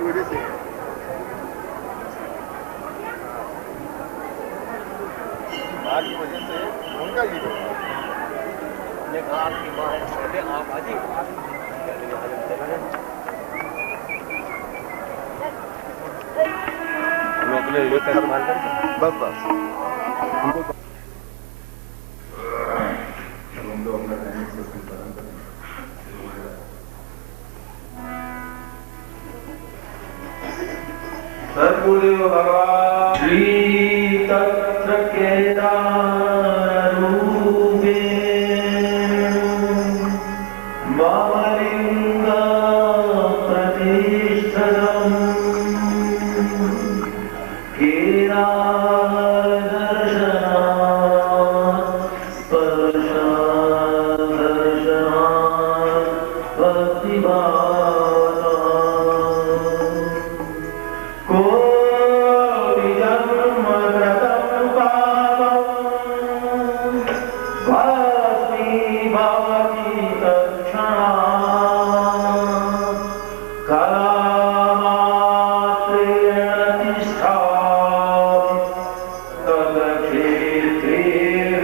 की वजह से माँ की वजह से उनका ये हमने कहा आपकी माँ है बोले आप आजी हम अपने लिए पैसा मान कर बस बस उनको सद्गुरु भगवान श्री तत्र केदारूपे वामलिंग प्रतिष्ठितम् केदार दर्शनात् स्पर्शात् दर्शनात् भक्तिभावः कोटि जन्म कृतं पापं भस्मीभवति तत्क्षणात् कलामात्रेण तिष्ठामि तत्क्षेत्रे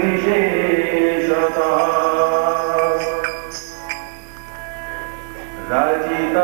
विशेषतः रचित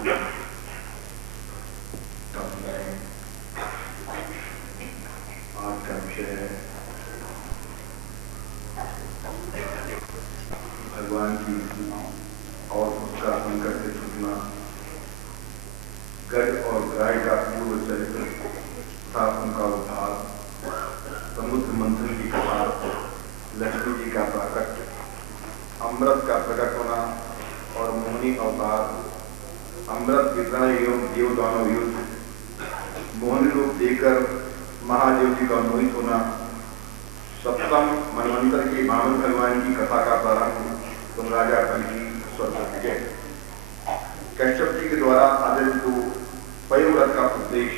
तब मैं आज का विषय है भगवान की और उसका संकट से छूटना, गज और गाय का पूर्व चरित्र तथा उनका उद्धार, समुद्र मंथन की कथा, लक्ष्मी जी का प्रकट, अमृत का प्रकट होना और मोहिनी अवतार, अमृत वितरण एवं देव दानव युद्ध, मोहिनी रूप देकर महादेव जी का मोहित होना, सप्तम मनवंतर के वामन भगवान की कथा का प्रारंभ, तुम राजा बन की स्वर्ग कश्यप जी के द्वारा आदित्य को पयोव्रत का उपदेश,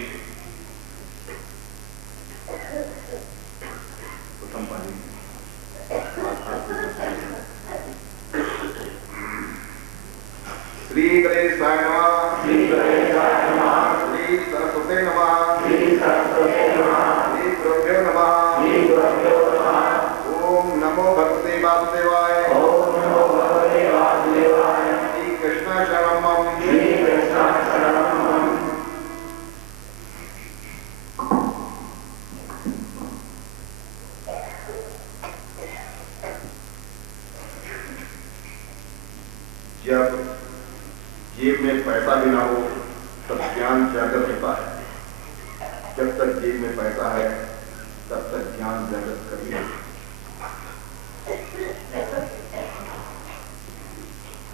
प्रथम पाली श्री गणेशाय नमः, श्री गणेशाय नमः, श्री सरस्वती नमः, श्री सरस्वती नमः, श्री गुरुभ्यो नमः, श्री गुरुभ्यो नमः। ओम नमो भगवते वासुदेवाय, ओम नमो भगवते वासुदेवाय। श्री कृष्ण शरणम, श्री कृष्ण शरणम। जब जेब में पैसा भी ना हो तब ज्ञान जागृत होता है। जब तक जेब में पैसा है तब तक ज्ञान जागृत करिए।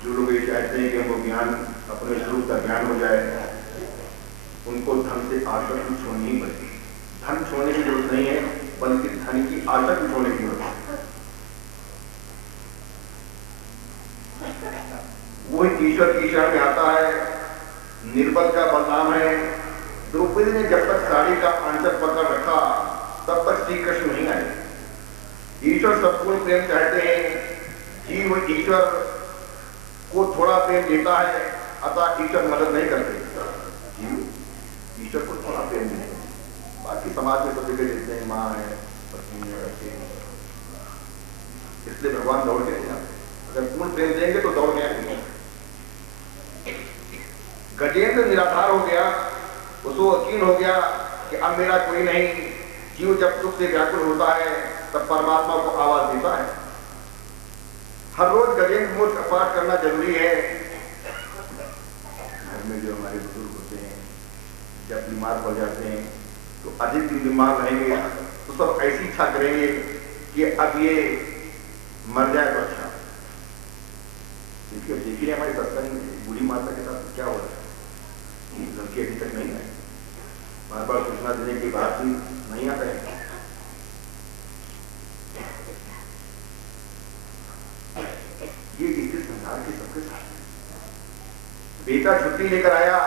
जो लोग ये चाहते हैं कि हमको ज्ञान, अपने स्वरूप का ज्ञान हो जाए, उनको धन से आसक्ति छोड़नी ही पड़ेगी। धन छोड़ने की जरूरत नहीं है, बल्कि धन की आसक्ति छोड़ने की जरूरत है। वही ईश्वर की शरण में आता है। निर्बल का बदनाम है। द्रौपदी ने जब तक साड़ी का अंचल पकड़ रखा तब तक श्री कृष्ण नहीं आए। ईश्वर सबको प्रेम चाहते हैं। जीव ईश्वर को थोड़ा प्रेम देता है, अतः ईश्वर मदद नहीं करते। जीव ईश्वर को थोड़ा प्रेम देते हैं, बाकी समाज में तो जगह देते हैं, माँ है, पत्नी है, बच्चे हैं। इसलिए भगवान दौड़ के नहीं आते। अगर पूर्ण प्रेम देंगे तो दौड़ के आएंगे। गजेंद्र निराधार हो गया, उसको यकीन हो गया कि अब मेरा कोई नहीं। जीव जब सुख से व्याकुल होता है तब परमात्मा को आवाज देता है। हर रोज गजेंद्र मूर्ख का पाठ करना जरूरी है। घर में जो हमारे बुजुर्ग होते हैं, जब बीमार पड़ जाते हैं तो अधिक दिन बीमार रहेंगे तो सब ऐसी इच्छा करेंगे कि अब ये मर जाए तो अच्छा। देखिए हमारी सत्संग में बूढ़ी माता के साथ क्या हो रहा है। लड़की अभी तक नहीं आई, बार बार सूचना देने के बाद भी नहीं आता है। ये इस संसार के सबके साथ है। बेटा छुट्टी लेकर आया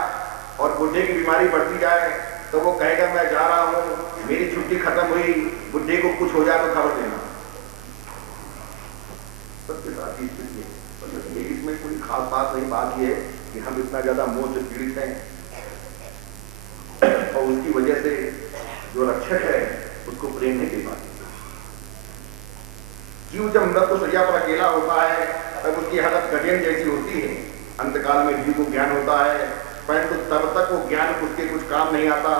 और बुढ़े की बीमारी बढ़ती जाए तो वो कहेगा मैं जा रहा हूं, मेरी छुट्टी खत्म हुई, बुढ़े को कुछ हो जाए तो खबर देना। सबके साथ ही स्थिति है। इसमें कोई खास बात नहीं। बात यह है कि हम इतना ज्यादा मोह से पीड़ित हैं और उसकी वजह से जो रक्षक है उसको प्रेम नहीं दे पाते। जीव जब मृत्यु सैया पर अकेला होता है तब उसकी हालत गजेंद्र जैसी होती है। अंतकाल में जीव को ज्ञान होता है, परंतु तब तक वो ज्ञान उसके कुछ काम नहीं आता।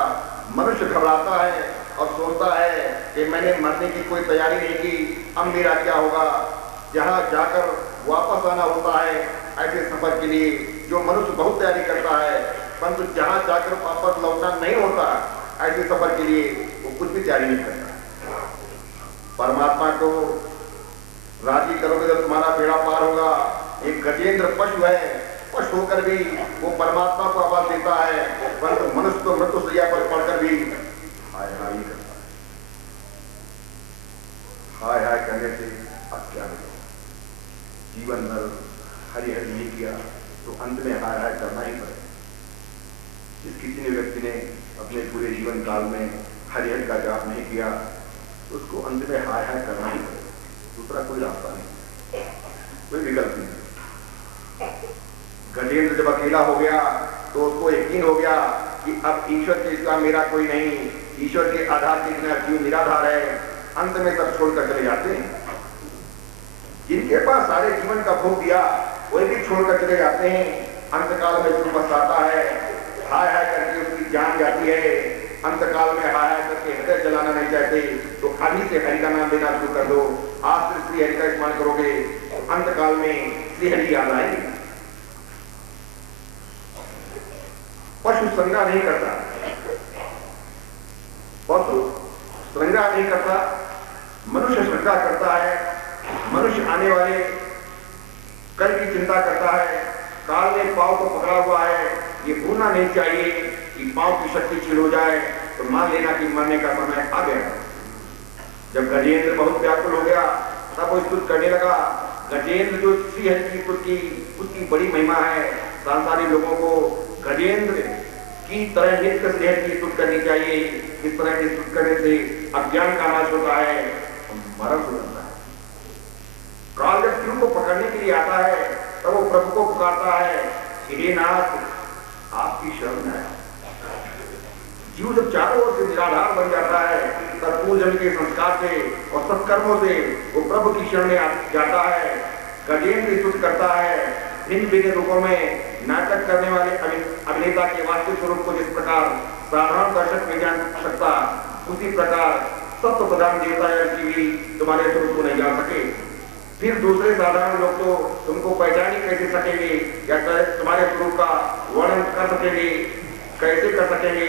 मनुष्य घबराता है और सोचता है कि मैंने मरने की कोई तैयारी नहीं की, अब मेरा क्या होगा। जहां जाकर वापस आना होता है ऐसे सफर के लिए जो मनुष्य बहुत तैयारी करता है, परंतु जहां जाकर वापस लौटना नहीं होता ऐसे सफर के लिए वो कुछ भी तैयारी नहीं करता। परमात्मा को राजी करोगे तो तुम्हारा बेड़ा पार होगा। एक गजेंद्र पशु है, पशु होकर भी वो परमात्मा को आवाज देता है, परंतु मनुष्य तो मृत्यु सैया पर पड़कर भी हाय हाय करता है। हाय हाय करने से अब क्या होगा। जीवन भर हरि हरि नहीं किया तो अंत में हाय हाय करना ही पड़ेगा। जिस किसी ने व्यक्ति ने अपने पूरे जीवन काल में हरि हरि का जाप नहीं किया तो उसको अंत में हाय हाय करना ही पड़ेगा। दूसरा कोई रास्ता नहीं, कोई विकल्प नहीं। गजेंद्र जब अकेला हो गया तो उसको यकीन हो गया कि अब ईश्वर के सिवा मेरा कोई नहीं। ईश्वर के आधार के बिना जीव निराधार है। अंत में सब छोड़कर चले जाते हैं। जिनके पास सारे जीवन का भोग दिया वही भी छोड़कर चले जाते हैं। अंतकाल में जो पछताता है, हाय हाय करके उसकी जान जाती है। अंतकाल में हाय हाय करके हृदय जलाना नहीं चाहते तो अभी से हरि का नाम लेना शुरू कर दो। आज से श्री हरि का स्मरण करोगे तो अंतकाल में श्री हरि याद आएंगे। पशु संग्रह नहीं करता, पशु संग्रह नहीं करता, मनुष्य श्रद्धा करता है। मनुष्य आने वाले कल की चिंता करता है। काल ने पांव को पकड़ा हुआ है, ये भूलना नहीं चाहिए कि पांव की शक्ति छीन हो जाए तो मान लेना कि मरने का समय आ गया। जब गजेंद्र बहुत व्याकुल हो गया तब वो स्तुति करने लगा। गजेंद्र जो श्री हरि की स्तुति की उसकी बड़ी महिमा है। सांसारिक लोगों को गजेंद्र की तरह नित्य श्री हरि की स्तुति करनी चाहिए। इस तरह की स्तुति करने से अज्ञान का नाश होता है और मरण हो जाता है। काल जब शिव को पकड़ने के लिए आता है तब वो प्रभु को पुकारता है, हे नाथ आपकी शरण है। जीव जब चारों ओर से निराधार बन जाता है तब पूजन के संस्कार से और सत्कर्मों से वो प्रभु की शरण में जाता है। गजेंद्र स्तुति करता है। भिन्न भिन्न रूपों में नाटक करने वाले अभिनेता के वास्तविक स्वरूप को जिस प्रकार साधारण दर्शक नहीं जान सकता, उसी प्रकार सत्व प्रधान देवता की भी तुम्हारे स्वरूप को नहीं जान सके। फिर दूसरे साधारण लोग तो तुमको पहचान ही कैसे सकेंगे या तुम्हारे स्वरूप का वर्णन कर सकेंगे, कैसे कर सकेंगे।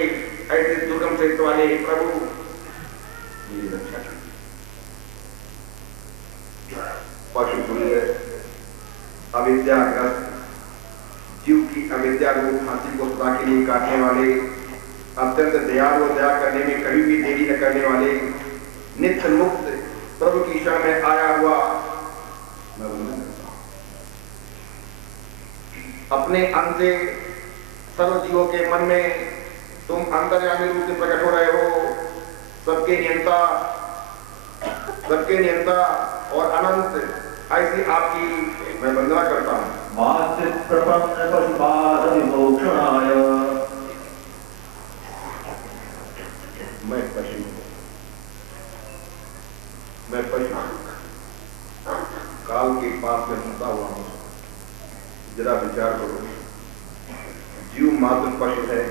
ऐसे दुर्गम चरित्र वाले प्रभु मेरी रक्षा कीजिए। पशु तुल्य अविद्याग्रस्त जीव की अविद्या रूप फांसी को सदा के लिए काटने वाले, अत्यंत दयालु दया करने में कभी भी देरी न करने वाले, नित्य मुक्त प्रभु की शरण में आया हुआ मैं वंदन करता हूं। अपने अंत से सर्व जीवों के मन में तुम अंतर्यामी रूप से प्रकट हो रहे हो। सबके नियंता और अनंत ऐसी आपकी मैं वंदना करता हूं। मासिक प्रपन्न पशुपाद विमोक्षणाय मैं पशु काल के पास में फंसा हुआ हूं। जरा विचार करो, जीव मात्र पशु है,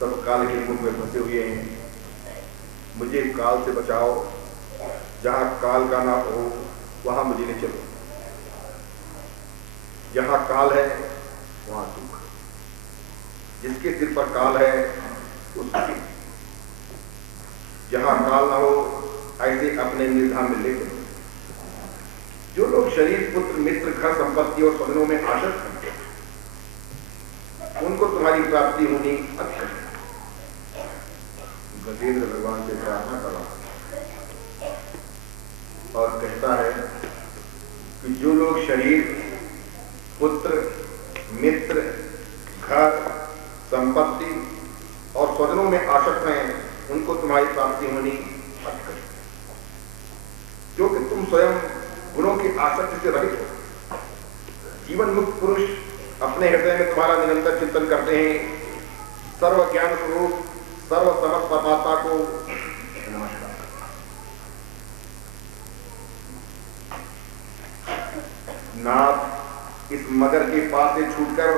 सब काल के मुख में फंसे हुए हैं। मुझे काल से बचाओ, जहां काल का ना हो वहां मुझे ले चलो। जहां काल है वहां दुख, जिसके सिर पर काल है उसकी। जहां काल ना हो ऐसे अपने निर्धान में ले चलो। जो लोग शरीर, पुत्र, मित्र, घर, संपत्ति और स्वजनों में आसक्त हैं, उनको तुम्हारी प्राप्ति होनी अवश्य है। गजेंद्र भगवान से प्रार्थना कर रहा और कहता है कि जो लोग शरीर, पुत्र, मित्र, घर, संपत्ति और स्वजनों में आसक्त हैं, उनको तुम्हारी प्राप्ति होनी अवश्य है। जो कि तुम स्वयं गुणों की आसक्ति से रहित हो। जीवन मुक्त पुरुष अपने हृदय में तुम्हारा निरंतर चिंतन करते हैं। सर्व ज्ञान स्वरूप, सर्व समस्त परमात्मा को नमस्कार। नाथ, इस मगर के पास से छूटकर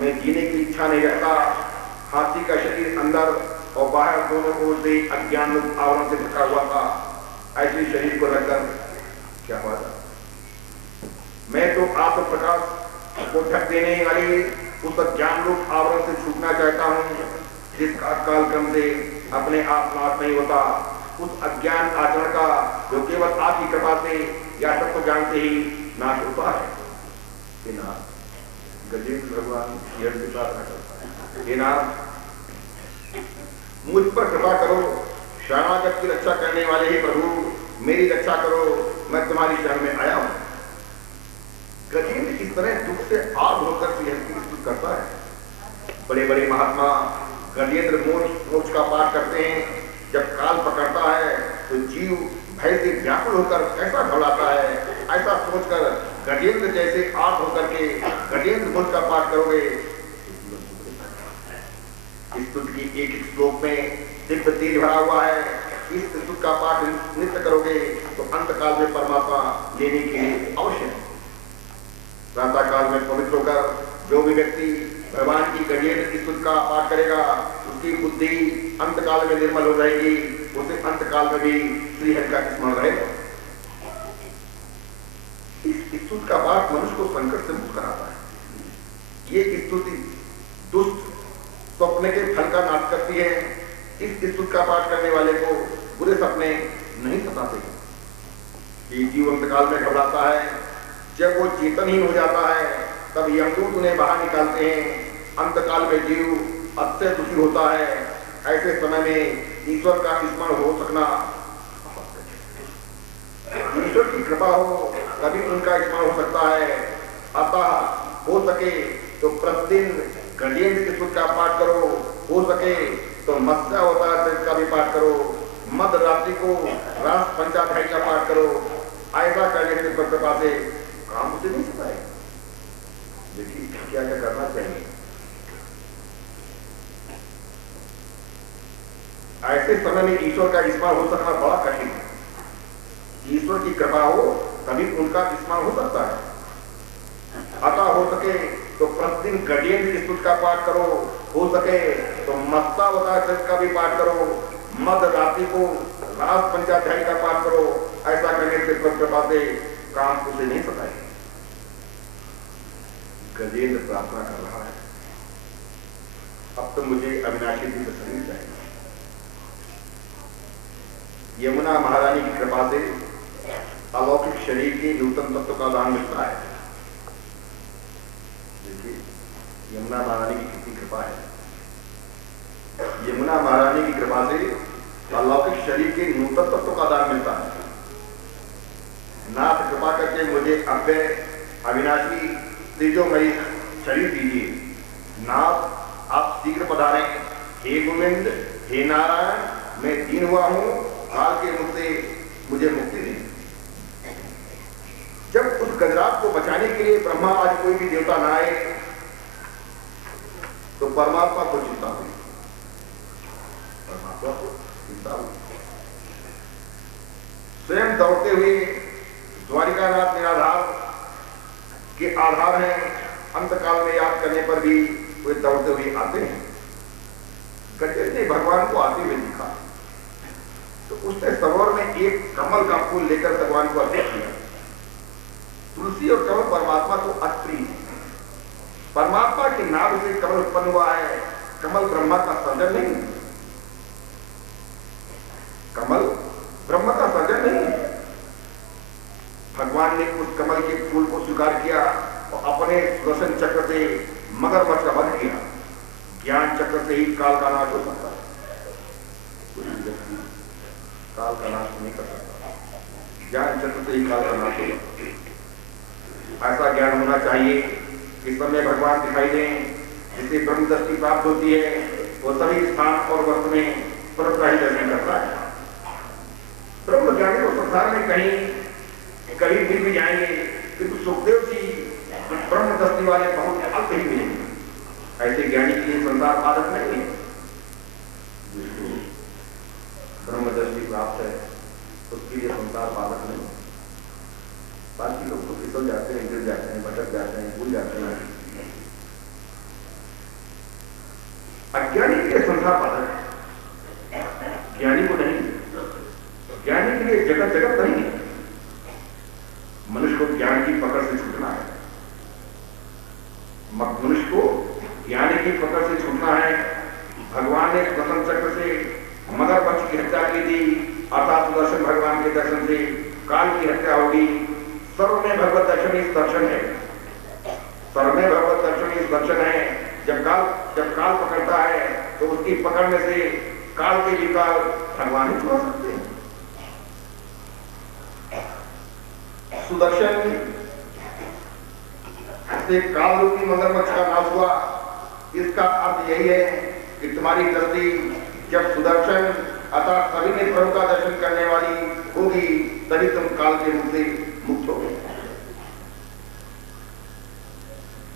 मैं जीने की इच्छा नहीं रखता। हाथी का शरीर अंदर और बाहर दोनों ओर से अज्ञान आवरण से ढका हुआ था। ऐसे शरीर को रखकर क्या फायदा। मैं तो आत्म प्रकाश को ढक देने वाली उस अज्ञान रूप आवरण से छूटना चाहता हूं, जिसका कालक्रम से अपने आप नाश नहीं होता। उस अज्ञान आचरण का जो केवल आपकी कृपा से या तत्व ज्ञान से ही नाश होता है। गजेंद्र भगवान यह प्रार्थना करता है, हे नाथ, मुझ पर कृपा करो। शरणागत की रक्षा करने वाले ही प्रभु, मेरी रक्षा करो, मैं तुम्हारी शरण में आया हूं। गजेंद्र इस तरह दुख से आग होकर स्तुति करता है। बड़े बड़े महात्मा गजेंद्र मोक्ष का पाठ करते हैं। जब काल पकड़ता है तो जीव भय से व्याकुल होकर कैसा घबराता है, ऐसा सोचकर गजेंद्र जैसे आग होकर के गजेंद्र मोक्ष का पाठ करोगे। इस स्तुति की एक एक श्लोक में दिव्य तेज भरा हुआ है। इस स्तुति का पाठ नित्य करोगे तो अंतकाल में परमात्मा लेने के लिए अवश्य है। प्रातः काल में पवित्र होकर जो भी व्यक्ति भगवान की गजेंद्र की स्तुति का पाठ करेगा उसकी बुद्धि अंतकाल में निर्मल हो जाएगी, उसे अंतकाल में भी श्री हरि का स्मरण रहेगा। इस स्तुति का पाठ मनुष्य को संकट से मुक्त कराता है। ये स्तुति दुष्ट स्वप्न के फल का नाश करती है। इस स्तुति का पाठ करने वाले को बुरे सपने नहीं सताते। ये जीव अंतकाल में घबराता है, जब वो चेतनहीन हो जाता है तब यमदूत उन्हें बाहर निकालते हैं। अंतकाल में जीव अत्यंत दुखी होता है। ऐसे समय में ईश्वर का स्मरण हो सकना, ईश्वर की कृपा हो तभी उनका स्मरण हो सकता है। अतः हो सके तो प्रतिदिन गजेंद्र की स्तुति का पाठ करो, हो सके तो मत्स्यावतार का भी पाठ करो, मध्य रात्रि को रास पंचाध्यायी का पाठ करो। ऐसा करने से कृपा से काम उसे नहीं होता है। देखिए क्या क्या करना चाहिए। ऐसे समय में ईश्वर का स्मरण हो सकना बड़ा कठिन है। ईश्वर की कृपा हो तभी उनका स्मरण हो सकता है। अतः हो सके तो प्रतिदिन गजेंद्र की स्तुति का पाठ करो, हो सके तो मत्स्यावतार का भी पाठ करो, मध्य रात्रि को रास पंचाध्यायी का पाठ करो। ऐसा करने से कृपा से काम उसे नहीं सताएंगे। गजेंद्र प्रार्थना कर रहा है, अब तो मुझे अविनाशी जी का शरीर चाहिए। यमुना महारानी की कृपा से अलौकिक शरीर के नूतन तत्व का दान मिलता है। देखिए यमुना महारानी की कितनी कृपा है। यमुना महारानी की कृपा से अलौकिक शरीर के नूतन तत्व का दान मिलता है। नाथ कृपा करके मुझे अव्यय अविनाशी तेजोमयी शरीर दीजिए। नाथ आप शीघ्र पधारें। हे गोविंद, हे नारायण, मैं दीन हुआ हूं, काल के मुझसे मुझे मुक्ति दें। जब उस गजराज को बचाने के लिए ब्रह्मा आज कोई भी देवता ना आए तो परमात्मा को चिंता हुई। परमात्मा को चिंता हुई। स्वयं दौड़ते हुए द्वारिकानाथ निराधार के आधार हैं। अंतकाल में याद करने पर भी वे दौड़ते हुए आते हैं। गजेंद्र ने भगवान को आते हुए दिखा तो उसने सरोवर में एक कमल का फूल लेकर भगवान को अर्पित किया। तुलसी और कमल परमात्मा को अप्रिय है। परमात्मा के नाम से कमल उत्पन्न हुआ है। कमल ब्रह्मा का सर्जन नहीं, कमल ब्रह्मा का सर्जन नहीं। भगवान ने उस कमल के फूल को स्वीकार किया और अपने सुदर्शन चक्र से मगरमच्छ का वध किया। ज्ञान चक्र से ही काल का नाश हो सकता है। काल का नाश नहीं कर सकता। ज्ञान चक्र से ही काल का नाश होगा। ऐसा ज्ञान होना चाहिए कि समय भगवान दिखाई दें, जिसे ब्रह्म दृष्टि प्राप्त होती है वो सभी स्थान और वक्त में परम ही दर्शन करता है। ब्रह्म ज्ञानी को संसार में कहीं करीब भी जाएंगे, किंतु सुखदेव जी ब्रह्म दृष्टि वाले बहुत अल्प ही मिलेंगे। ऐसे ज्ञानी के लिए संसार बाधक नहीं है। ब्रह्म दृष्टि प्राप्त है उसके लिए संसार बाधक नहीं। बाकी लोग तो फिसल जाते हैं, गिर जाते हैं, भटक जाते हैं, भूल जाते हैं। अज्ञानी के लिए संसार बाधक है, ज्ञानी को नहीं। ज्ञानी के लिए जगत जगत नहीं है। मनुष्य को ज्ञान की पकड़ से छूटना है। मनुष्य को ज्ञानी की पकड़ से छूटना है। भगवान ने स्वतंत्र चक्र से मगरमच्छ की हत्या की थी, अर्थात सुदर्शन भगवान के दर्शन से काल की हत्या होगी। सर्व में भगवत दर्शन इस दर्शन है। सर्व में भगवत दर्शन इस दर्शन है। जब काल पकड़ता है तो उसकी पकड़ने से काल के विकाल भगवान ही छुड़ा सकते हैं। सुदर्शन से काल रूपी मगरमच्छ का नाश हुआ। इसका अर्थ यही है कि तुम्हारी दृष्टि जब सुदर्शन अर्थात सभी ने प्रभु का दर्शन करने वाली होगी तभी तुम काल के मुख से मुक्त हो।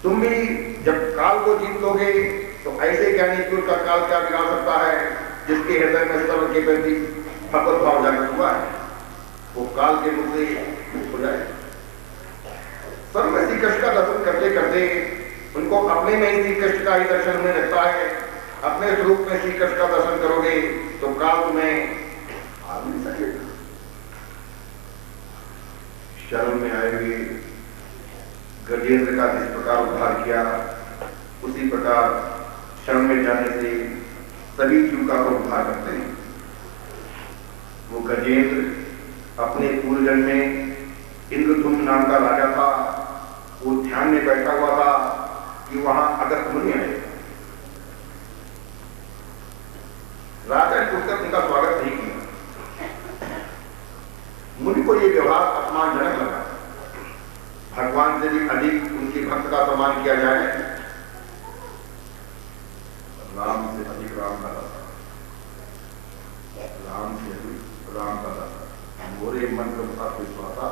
तुम भी जब काल को जीत लोगे तो ऐसे ज्ञानी पुरुष का काल क्या बिगाड़ सकता है, जिसके हृदय में सर्व के प्रति भगवत भाव जागृत हुआ है, वो काल के मुख से मुक्त हो जाए। सर्व श्री कृष्ण का दर्शन करते करते उनको अपने में ही श्री कृष्ण का ही दर्शन होने लगता है। अपने स्वरूप में श्री कृष्ण का दर्शन करोगे तो काल तुम्हें आ नहीं सकेगा। शरण में आए हुए गजेंद्र का जिस प्रकार उद्धार किया, उसी प्रकार शरण में जाने से सभी जीव का तो उद्धार करते हैं। वो गजेंद्र अपने पूर्वजन्म में इंद्रधुम्न नाम का राजा था। वो ध्यान में बैठा हुआ था कि वहां अगस्त मुनि आए। राजा ने उठकर उनका स्वागत नहीं किया। मुनि को यह व्यवहार अपमानजनक लगा। भगवान से भी अधिक उनके भक्त का सम्मान किया जाए। राम से अधिक राम का दाता, राम से अधिक राम का दाता, मोरे मन का विश्वासा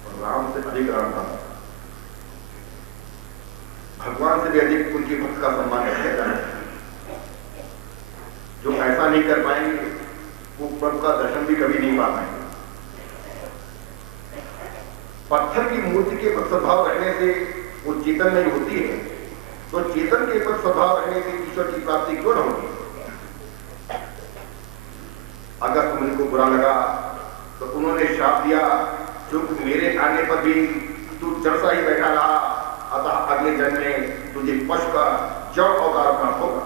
और राम से अधिक राम का दाता। भगवान से भी अधिक उनके भक्त का सम्मान किया जाए। जो ऐसा नहीं कर पाएंगे वो प्रभु का दर्शन भी कभी नहीं पा पाएंगे। पत्थर की मूर्ति के पर स्वभाव रखने से वो चेतन नहीं होती है, तो चेतन के पर स्वभाव रखने से ईश्वर की प्राप्ति क्यों न होगी। अगर मुनि को बुरा लगा तो उन्होंने श्राप दिया, क्योंकि मेरे आने पर भी तू चरसा ही बैठा रहा, अतः अगले जन्म में तुझे पशु का जड़ अवतार प्राप्त होगा।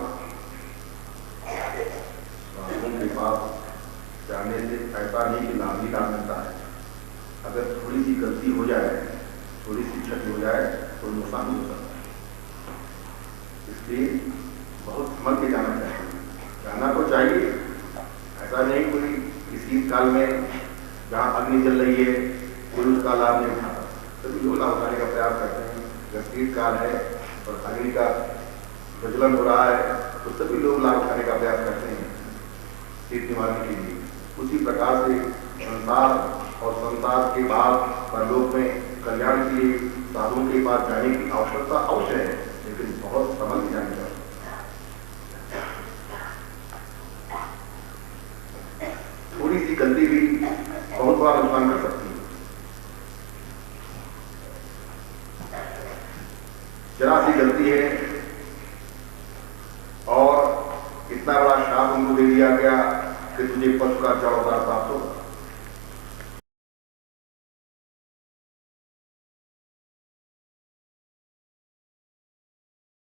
के पास जाने से ऐसा नहीं कि लाभ ही लाभ मिलता है। अगर थोड़ी सी गलती हो जाए, थोड़ी सी क्षति हो जाए तो नुकसान हो सकता है। इसलिए बहुत समझ के जाना चाहिए। जाना तो चाहिए, ऐसा नहीं कोई किसी काल में जहाँ अग्नि जल रही है कोई उसका लाभ नहीं उठाता। सभी लोग लाभ उठाने का प्रयास करते हैं। अगर शीतकाल है और अग्नि का प्रज्वलन हो रहा है तो सभी लोग लाभ उठाने का प्रयास करते हैं शीत निवारण के लिए। उसी प्रकार से संसार और संसार के बाद परलोक में कल्याण के लिए साधुओं के पास जाने की आवश्यकता अवश्य है, लेकिन बहुत समझ जाने का। थोड़ी सी गलती भी बहुत बार नुकसान कर सकती है। जरा सी गलती है और इतना बड़ा श्राप उनको दे दिया गया कि तुझे पशु का जड़ अवतार प्राप्त होगा।